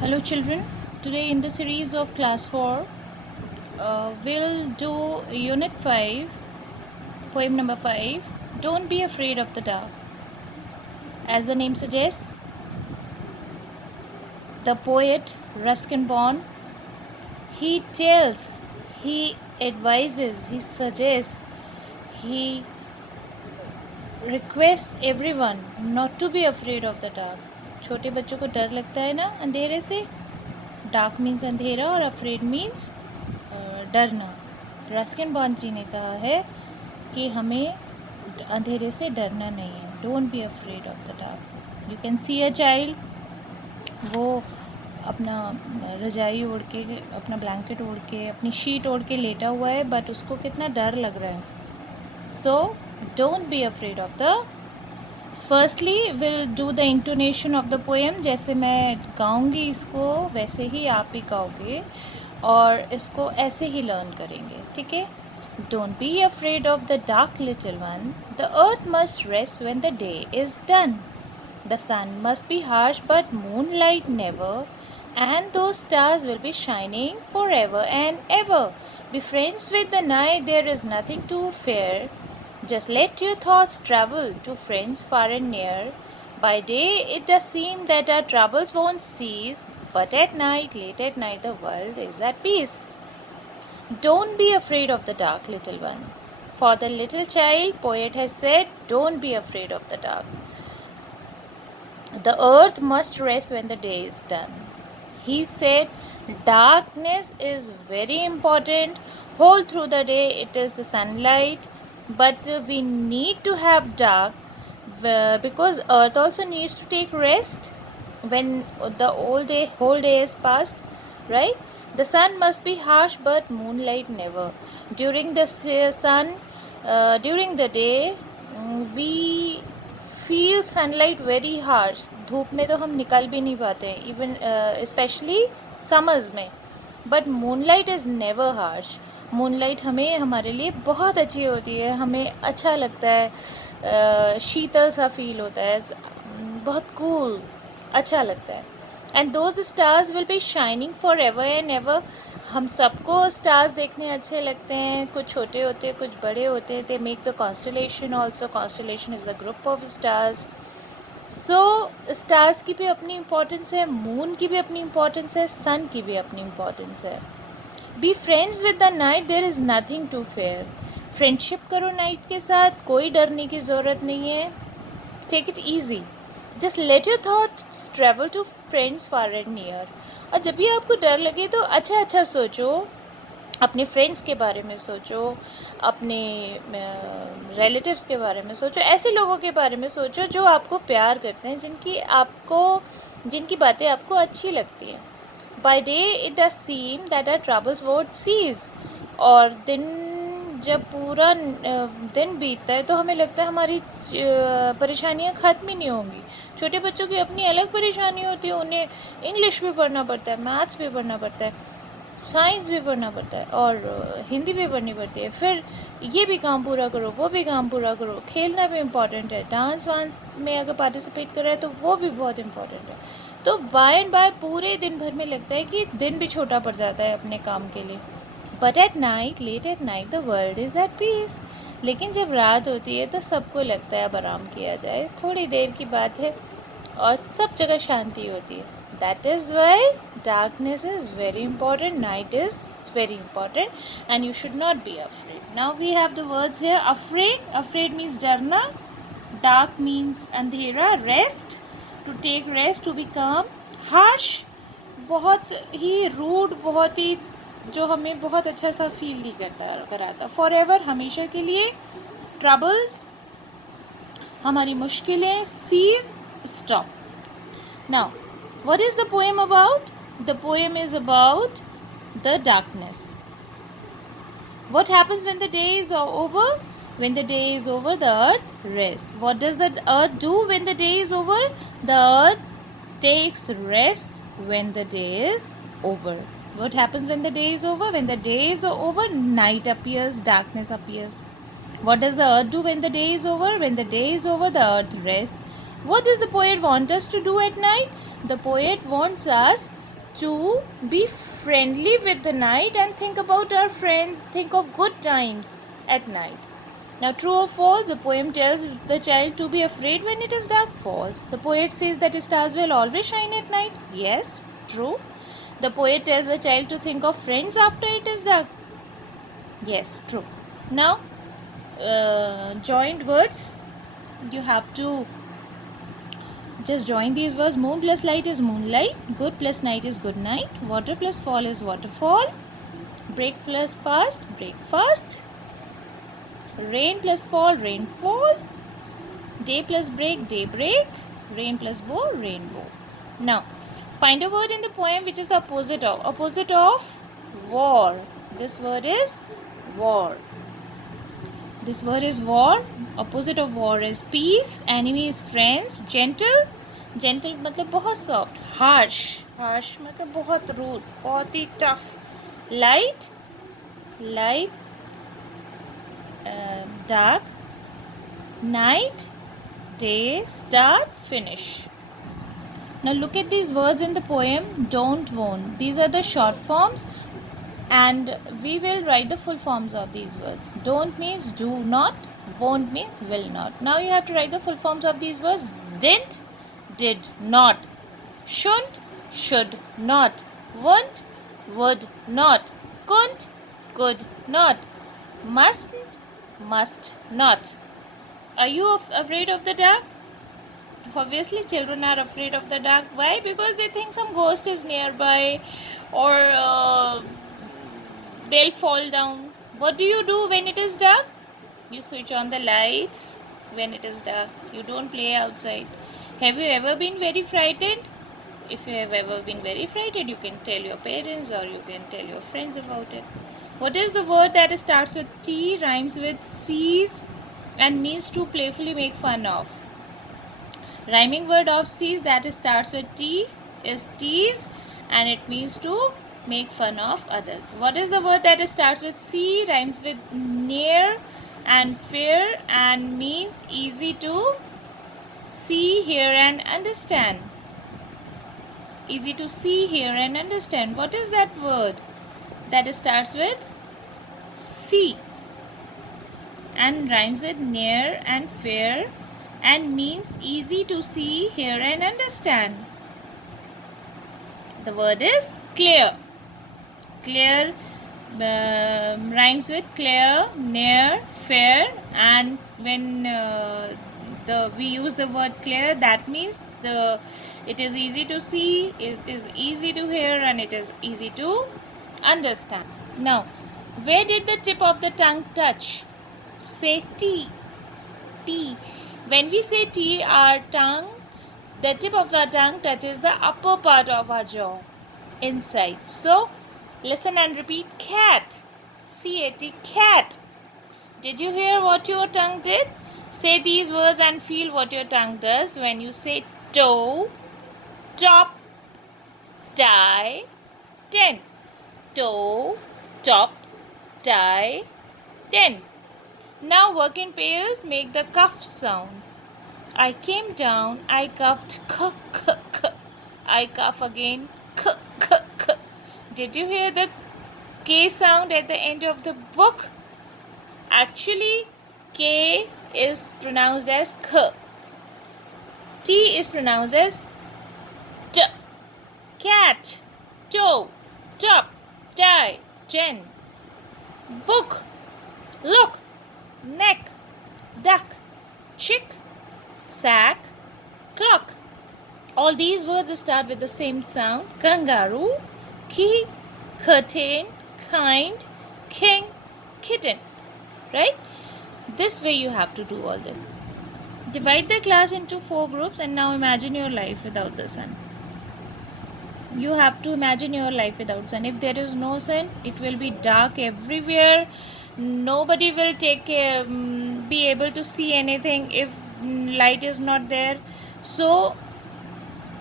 Hello, children. Today, in the series of Class 4, we'll do Unit 5, poem number 5, Don't Be Afraid of the Dark. As the name suggests, the poet Ruskin Bond, he tells, he advises, he suggests, he requests everyone not to be afraid of the dark. छोटे बच्चों को डर लगता है ना अंधेरे से. Dark means अंधेरा और अफ्रेड मीन्स डरना. रस्किन बॉन्ड जी ने कहा है कि हमें अंधेरे से डरना नहीं है. Don't be afraid of the dark. You can see a child, वो अपना रजाई ओढ़ के, अपना ब्लैंकेट ओढ़ के, अपनी शीट ओढ़ के लेटा हुआ है, बट उसको कितना डर लग रहा है. So don't be afraid of the. Firstly will do the intonation of the poem. जैसे मैं गाऊंगी इसको वैसे ही आप भी गाओगे और इसको ऐसे ही लर्न करेंगे. ठीक है. Don't be afraid of the dark little one. The earth must rest when the day is done. The sun must be harsh but moon light never. And those stars will be shining forever and ever. Be friends with the night, there is nothing to fear. Just let your thoughts travel to friends far and near. By day it does seem that our troubles won't cease, but at night, late at night, the world is at peace. Don't be afraid of the dark, little one. For the little child, poet has said, don't be afraid of the dark. The earth must rest when the day is done. He said, darkness is very important. Whole through the day it is the sunlight, but we need to have dark because earth also needs to take rest when the whole day is past, right? The sun must be harsh but moonlight never. During the sun, during the day, we feel sunlight very harsh. धूप में तो हम निकल भी नहीं पाते हैं, even specially summers में. But moonlight is never harsh. Moonlight हमें हमारे लिए बहुत अच्छी होती है. हमें अच्छा लगता है, शीतल सा फील होता है, बहुत कूल, अच्छा लगता है. And those stars will be shining for ever and ever. हम सबको स्टार्स देखने अच्छे लगते हैं. कुछ छोटे होते हैं, कुछ बड़े होते हैं. They make the constellation also. Constellation is the group of stars. So stars की भी अपनी इम्पोर्टेंस है, मून की भी अपनी इम्पोर्टेंस है, सन की भी अपनी इम्पोर्टेंस है. Be friends with the night, there is nothing to fear. Friendship करो नाइट के साथ, कोई डरने की ज़रूरत नहीं है. Take it easy. Just let your thoughts travel to friends far and near. और जब भी आपको डर लगे तो अच्छा अच्छा सोचो, अपने फ्रेंड्स के बारे में सोचो, अपने रिलेटिव्स के बारे में सोचो, ऐसे लोगों के बारे में सोचो जो आपको प्यार करते हैं, जिनकी बातें आपको अच्छी लगती हैं. By day it does seem that our troubles won't cease. और जब पूरा दिन बीतता है तो हमें लगता है हमारी परेशानियां ख़त्म ही नहीं होंगी. छोटे बच्चों की अपनी अलग परेशानी होती है. उन्हें इंग्लिश भी पढ़ना पड़ता है, मैथ्स भी पढ़ना पड़ता है, साइंस भी पढ़ना पड़ता है और हिंदी भी पढ़नी पड़ती है. फिर ये भी काम पूरा करो, वो भी काम पूरा करो. खेलना भी इम्पॉर्टेंट है. डांस वांस में अगर पार्टिसिपेट कर रहा है तो वो भी बहुत इम्पॉर्टेंट है. तो बाय एंड बाय पूरे दिन भर में लगता है कि दिन भी छोटा पड़ जाता है अपने काम के लिए. But at night, late at night, the world is at peace. लेकिन जब रात होती है तो सबको लगता है अब आराम किया जाए, थोड़ी देर की बात है, और सब जगह शांति होती है. That is why darkness is very important, night is very important, and you should not be afraid. Now we have the words here. Afraid means डरना. Dark means अंधेरा. Rest, to take rest, to be calm. Harsh, बहुत ही rude, बहुत ही जो हमें बहुत अच्छा सा feel नहीं कराता. Forever, हमेशा के लिए. Troubles, हमारी मुश्किलें. Cease, stop. Now, what is the poem about? The poem is about the darkness. What happens when the day is over? When the day is over, the earth rests. What does the earth do when the day is over? The earth takes rest when the day is over. What happens when the day is over? When the day is over, night appears, darkness appears. What does the earth do when the day is over? When the day is over, the earth rests. What does the poet want us to do at night? The poet wants us to be friendly with the night and think about our friends, think of good times at night. Now, true or false, the poem tells the child to be afraid when it is dark. False. The poet says that stars will always shine at night. Yes, true. The poet tells the child to think of friends after it is dark. Yes, true. Now, joined words, you have to just join these words. Moon plus light is moonlight. Good plus night is good night. Water plus fall is waterfall. Break plus fast, breakfast. Rain plus fall, rainfall. Day plus break, daybreak. Rain plus bow, rainbow. Now, find a word in the poem which is the opposite of war. This word is war. This word is war. Opposite of war is peace. Enemy is friends. Gentle. Gentle मतलब बहुत soft. Harsh. Harsh मतलब बहुत rude, बहुत ही tough. Light. Light. Dark. Night. Day. Start. Finish. Now look at these words in the poem. Don't, won't. These are the short forms, and we will write the full forms of these words. Don't means do not. Won't means will not. Now you have to write the full forms of these words. Didn't, did not. Shouldn't, should not. Won't, would not. Couldn't, could not. Mustn't, must not. Are you afraid of the dark? Obviously children are afraid of the dark. Why? Because they think some ghost is nearby, or they'll fall down. What do you do when it is dark? You switch on the lights when it is dark. You don't play outside. Have you ever been very frightened? If you have ever been very frightened, you can tell your parents or you can tell your friends about it. What is the word that starts with T, rhymes with sees, and means to playfully make fun of? Rhyming word of sees that starts with T is tease, and it means to make fun of others. What is the word that starts with C, rhymes with near and fair, and means easy to see, hear and understand? Easy to see, hear and understand. What is that word that starts with C and rhymes with near and fair and means easy to see, hear and understand? The word is clear. Clear rhymes with clear, near, fair, and when we use the word clear, that means it is easy to see, it is easy to hear, and it is easy to understand. Now, where did the tip of the tongue touch? Say T. T. When we say T, our tongue, the tip of our tongue touches the upper part of our jaw, inside. So, listen and repeat. Cat. C-A-T. Cat. Did you hear what your tongue did? Say these words and feel what your tongue does when you say toe, top, tie, 10. Toe, top, tie, 10. Now work in pairs, make the cuff sound. I came down, I cuffed, k, k, k. I cuff again, k, k, k. Did you hear the K sound at the end of the book? Actually, K is pronounced as K. T is pronounced as T. Cat, toe, top, tie, 10. Book, look, neck, duck, chick, sack, clock. All these words start with the same sound. Kangaroo, key, curtain, kind, king, kitten. Right? This way you have to do all this. Divide the class into 4 groups and now imagine your life without the sun. You have to imagine your life without sun. If there is no sun, it will be dark everywhere. Nobody will be able to see anything if light is not there. So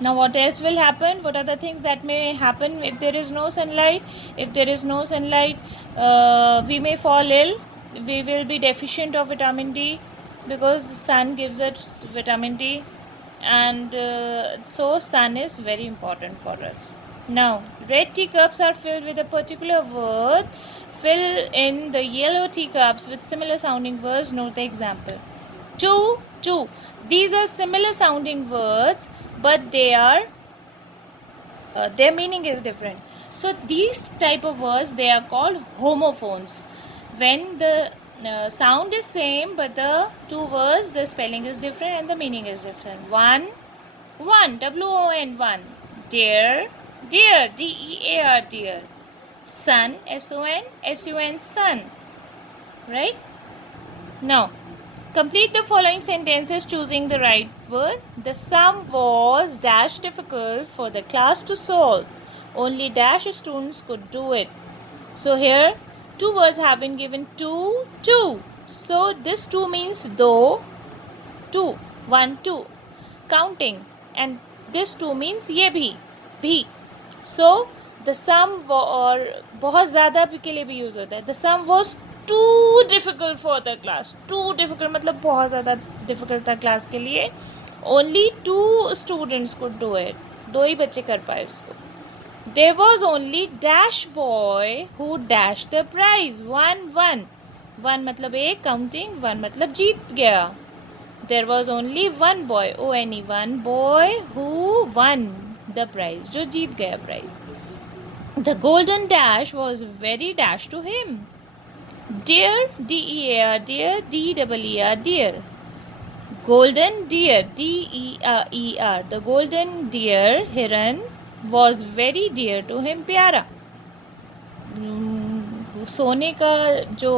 now what else will happen? What are the things that may happen if there is no sunlight? If there is no sunlight, we may fall ill. We will be deficient of vitamin D because the sun gives us vitamin D. and so sun is very important for us. Now, red teacups are filled with a particular word. Fill in the yellow teacups with similar sounding words. Note the example. Two. These are similar sounding words, but their meaning is different. So these type of words, they are called homophones. When the sound is same, but the two words, the spelling is different and the meaning is different. One, WON, one. Dear, DEAR, dear. Sun, SON, sun. Right? Now, complete the following sentences choosing the right word. The sum was dash difficult for the class to solve. Only dash students could do it. So here, two words have been given. Two. So this two means though, two, one, two, counting, and this two means ये भी. So the sum और बहुत ज़्यादा के लिए भी use होता है. The sum was too difficult for the class. Too difficult मतलब बहुत ज़्यादा difficult था क्लास के लिए. Only 2 students could do it. 2 ही बच्चे कर पाए उसको. There was only dash boy who dashed the prize. One मतलब एक, counting, one मतलब जीत गया. There was only one boy, one boy who won the prize, जो जीत गया prize. The golden dash was very dash to him. Dear, DEAR, dear, DEER, dear. Golden deer, DEER. The golden deer, hiran, was very dear to him, प्यारा. सोने का जो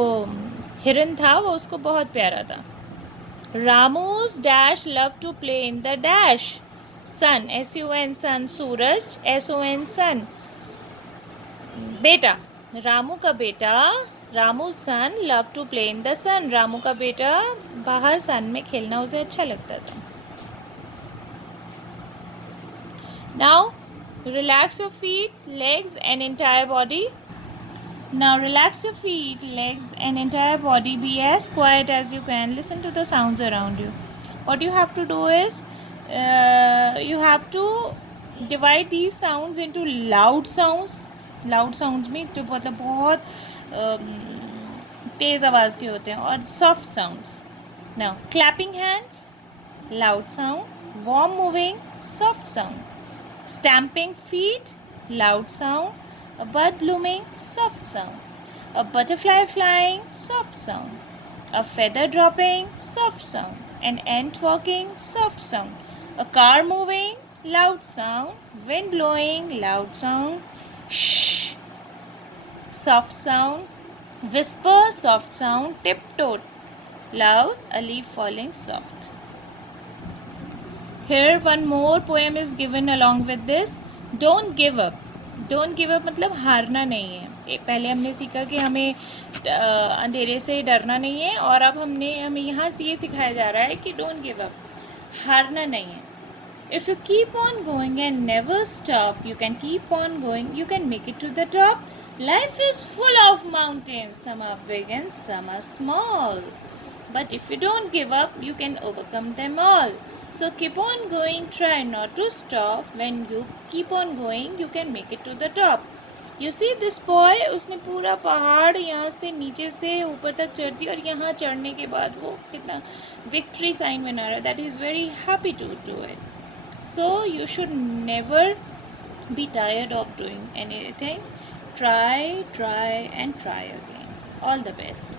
हिरन था वो उसको बहुत प्यारा था. Ramu's dash loved to play in the dash. Sun, SUN, sun. Suraj, SON, sun. बेटा, रामू का बेटा, Ramu son love to play in the sun. Ramu का बेटा बाहर सन में खेलना उसे अच्छा लगता था. Now relax your feet, legs and entire body. Now relax your feet, legs and entire body. Be as quiet as you can. Listen to the sounds around you. What you have to do is you have to divide these sounds into loud sounds. Loud sounds में जो मतलब बहुत तेज़ आवाज़ के होते हैं, और soft sounds. Now clapping hands, loud sound. Warm moving, soft sound. Stamping feet, loud sound. A bird blooming, soft sound. A butterfly flying, soft sound. A feather dropping, soft sound. An ant walking, soft sound. A car moving, loud sound. Wind blowing, loud sound. Shh, soft sound. Whisper, soft sound. Tiptoe, loud. A leaf falling, soft. Here one more poem is given along with this. Don't give up. Don't give up मतलब हारना नहीं है. पहले हमने सीखा कि हमें अंधेरे से डरना नहीं है, और अब हमें यहाँ से ये सिखाया जा रहा है कि डोंट गिव अप, हारना नहीं है. If you keep on going and never stop, you can keep on going, you can make it to the top. Life is full of mountains, some are big and some are small, but if you don't give up, you can overcome them all. So keep on going, try not to stop. When you keep on going, you can make it to the top. You see this boy, उसने पूरा पहाड़ यहाँ से नीचे से ऊपर तक चढ़ दिया, और यहाँ चढ़ने के बाद वो कितना victory sign बना रहा है. That is very happy to do it. So you should never be tired of doing anything. Try and try again. All the best.